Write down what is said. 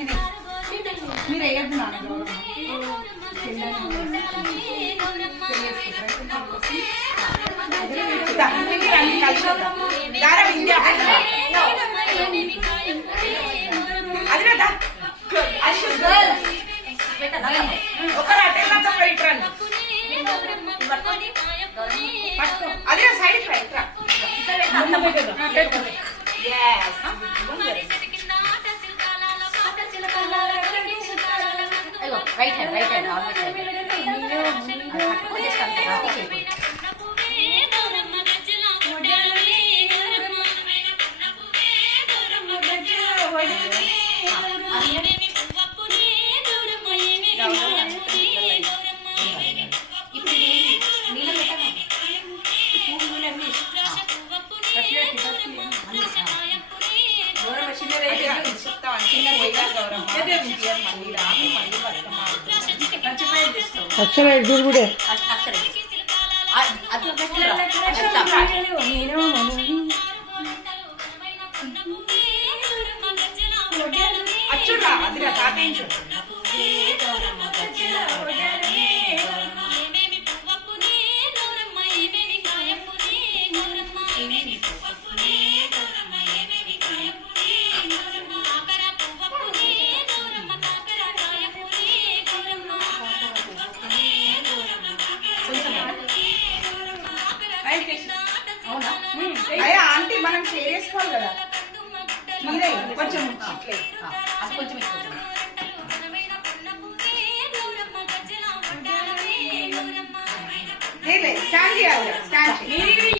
ఇది మీరు వేయద్దు నాన్న అదే సైడ్ రైట్ హ్యాండ్ అక్షర ఎడ్డూరు కూడా అచ్చురా అదిరా తాతేయించు అయ్యా ఆంటీ మనం షేర్ చేసుకోవాలి కదా కొంచెం కొంచెం స్టాండ్ చేయాలి స్టాండ్